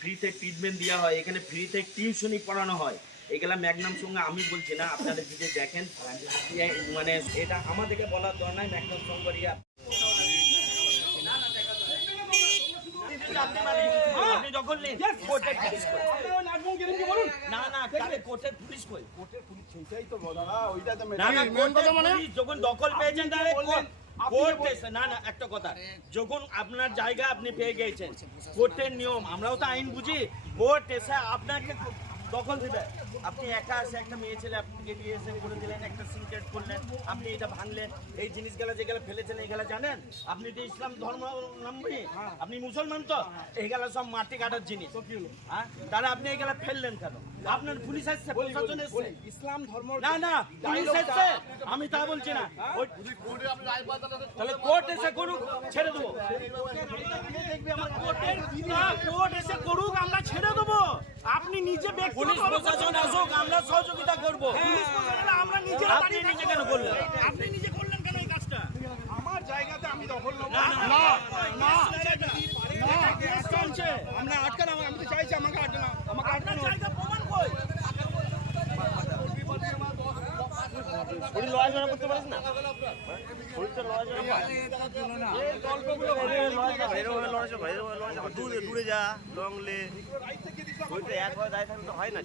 ফ্রিতে ট্রিটমেন্ট দেওয়া হয়, এখানে ফ্রিতে টিউশনি পড়ানো হয়। এগুলা ম্যাগনাম সঙ্গে আমি বলছি না, আপনারা যদি দেখেন মানে এটা আমাদেরকে বলার দরকার নাই। ম্যাগনাম সঙ্গরিয়া আপনি যখন কোর্টের পুলিশ কই না না কোর্টের পুলিশ কই কোর্টের পুলিশ সেইটাই তো দাদা ওইটা তো না না কোর্টের পুলিশ যখন দখল পেয়েছেন তাহলে কোর্ট এসে না না একটা কথা, যখন আপনার জায়গা আপনি পেয়ে গেছেন কোর্টের নিয়ম, আমরাও তো আইন বুঝি, কোর্ট এসে আপনাকে দখল দিবে। আপনি একা এসে একটা মেয়ে ছেলে আপনাকে দিয়ে এসে করে দিলেন, একটা সিনকেট করলেন, আপনি এটা ভাঙলেন, এই জিনিসগুলো যেগুলো ফেলেছেন এইগুলো জানেন আপনি তো ইসলাম ধর্ম নামবি, আপনি মুসলমান তো এইগুলো সব মাটি কাটার জিনিস, হ্যাঁ তাহলে আপনি এইগুলো ফেললেন কেন? আপনার পুলিশ আসছে, প্রশাসন এসছে, ইসলাম ধর্ম না না পুলিশ এসছে, আমি তা বলছি না। তাহলে কোর্ট এসে করুক, ছেড়ে দেবো, কোর্ট এসে করুক, আমরা ছেড়ে দেবো। আপনি নিজে পুলিশ প্রশাসন আসুক, আমরা সহযোগিতা করবো। আমরা নিজে আপনি নিজে কেন করলেন? আপনি নিজে করলেন কেন এই কাজটা? আমার জায়গাতে আমি দখল নেব না না না চলছে, আমরা আটকানো, আমি তো চাইছি আমাকে আটকানো, আমাকে আটকানো জায়গা প্রমাণ কই? পুলিশ লড়াই করতে পারিস না, পুলিশ তো লড়াই না, এই গল্পগুলো দূরে দূরে যা লংলে ওইটা একবার দায় থাকলে তো হয় না।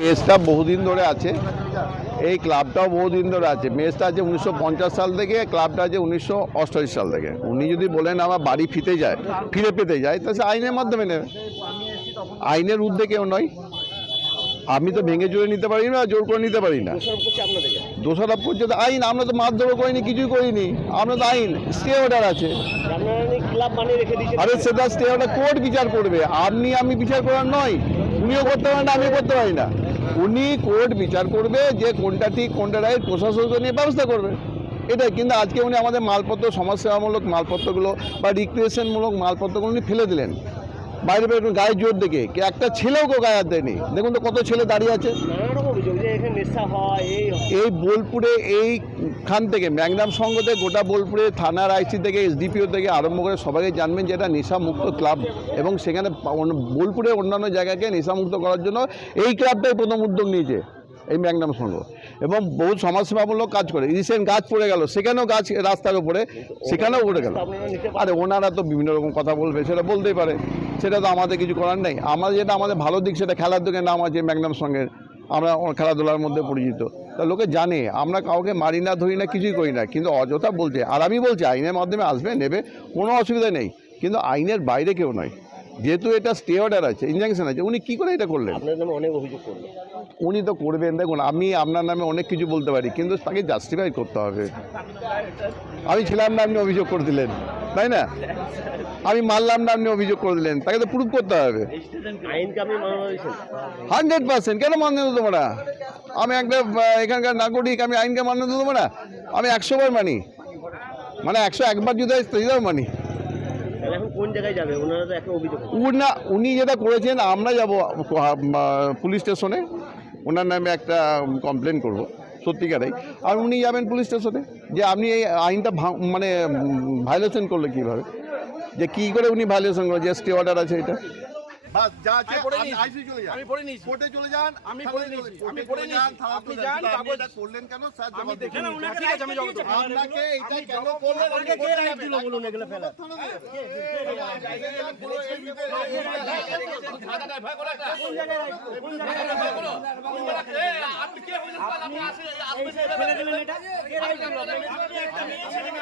মেসটা বহুদিন ধরে আছে, এই ক্লাবটাও বহুদিন ধরে আছে। মেসটা আছে 1950 সাল থেকে, ক্লাবটা আছে 1988 সাল থেকে। উনি যদি বলেন আমার বাড়ি ফিরে পেতে যায় তা সে আইনের মাধ্যমে নেবে, আইনের ঊর্ধ্বে কেউ নয়। আমি তো ভেঙে চুরে নিতে পারি না, জোর করে নিতে পারি না। দোষারোপ করছে তো আইন, আমরা তো মারধরও করিনি, কিছুই করিনি, আমরা তো আইন স্টে অর্ডার আছে। আরে সেটা স্টে অর্ডার কোর্ট বিচার করবে, আমি বিচার করার নয়, উনিও করতে পারেন না, আমিও করতে পারি না। উনি কোর্ট বিচার করবে যে কোনটা ঠিক কোনটা রাইট, প্রশাসন নিয়ে ব্যবস্থা করবে এটাই। কিন্তু আজকে উনি আমাদের মালপত্র, সমাজসেবামূলক মালপত্রগুলো বা রিক্রিয়েশনমূলক মালপত্রগুলো উনি ফেলে দিলেন বাইরে বেরোন, গায়ে জোর দেখে। একটা ছেলেও কেউ গায়ে হাত দেয়নি। দেখুন তো কত ছেলে দাঁড়িয়ে আছে। এই বোলপুরে এইখান থেকে ম্যাগনাম সংঘ থেকে গোটা বোলপুরে থানার আইসি থেকে এসডিপিও থেকে আরম্ভ করে সবাইকে জানবেন যে এটা নেশামুক্ত ক্লাব, এবং সেখানে বোলপুরে অন্যান্য জায়গাকে নেশামুক্ত করার জন্য এই ক্লাবটাই প্রথম উদ্যোগ নিয়েছে এই ম্যাগনাম সংঘ, এবং বহু সমাজসেবামূলক কাজ করে। রিসেন্ট গাছ পড়ে গেল, সেখানেও গাছ রাস্তার উপরে, সেখানেও পড়ে গেল। আরে ওনারা তো বিভিন্ন রকম কথা বলবে, সেটা বলতেই পারে, সেটা তো আমাদের কিছু করার নেই। যেটা আমাদের ভালো দিক, সেটা খেলার দিকে নাম আছে ম্যাগনাম সংঘের, আমরা খেলাধুলার মধ্যে পরিচিত, তা লোকে জানে আমরা কাউকে মারি না, ধরি না, কিছুই করি না। কিন্তু অযথা বলছে, আর আমি বলছি আইনের মাধ্যমে আসবে, নেবে, কোনো অসুবিধা নেই, কিন্তু আইনের বাইরে কেউ নয়। যেহেতু এটা স্টে অর্ডার আছে, ইনজাংশন আছে, উনি কী করে এটা করলেন? আপনার নামে অনেক অভিযোগ করলেন। উনি তো করবেন, দেখুন আমি আপনার নামে অনেক কিছু বলতে পারি, কিন্তু তাকে জাস্টিফাই করতে হবে। আমি ছিলাম না, আপনি অভিযোগ করে দিলেন, তাই না? আমি মারলাম না, আপনি অভিযোগ করে দিলেন, তাকে তো প্রুফ করতে হবে। 100%। কেন মান্য দেবো না? আমি একটা এখানকার নাগরিক, আমি আইনকে মান্য দেবো না? আমি 100 বার মানি, মানে 101 বার যদি সেটাও মানি। কোন জায়গায় যাবে? ওনারা তো একটা অভিযোগ না, উনি যেটা করেছেন, আমরা যাব পুলিশ স্টেশনে, ওনার নামে একটা কমপ্লেন করব সত্যিকারেই, আর উনি যাবেন পুলিশ স্টেশনে যে আপনি এই আইনটা মানে ভায়োলেশন করলে কীভাবে, যে কী করে উনি ভায়োলেশন করলেন, যে স্টে অর্ডার আছে এটা। বাস যা আছে আমি পড়ে নিয়েছি, কোর্টে চলে যান, আমি পড়ে নিয়েছি, আপনি যান, কাগজ করলেন কেন স্যার? আমি দেখেন ওনাকে, ঠিক আছে আমি জবাব দেব। আপনাকে এটা কেন করলেন? আগে কে রাইট দিল বলুন এগুলো ফেলা? কোন জায়গায় রাইট? কোন জায়গায় রাইট করো? আপনি কে বলেন? আপনি আসলে ফেলে দিলেন এটা? কে রাইট দিল? আপনি একটা মেয়ে ছেলেকে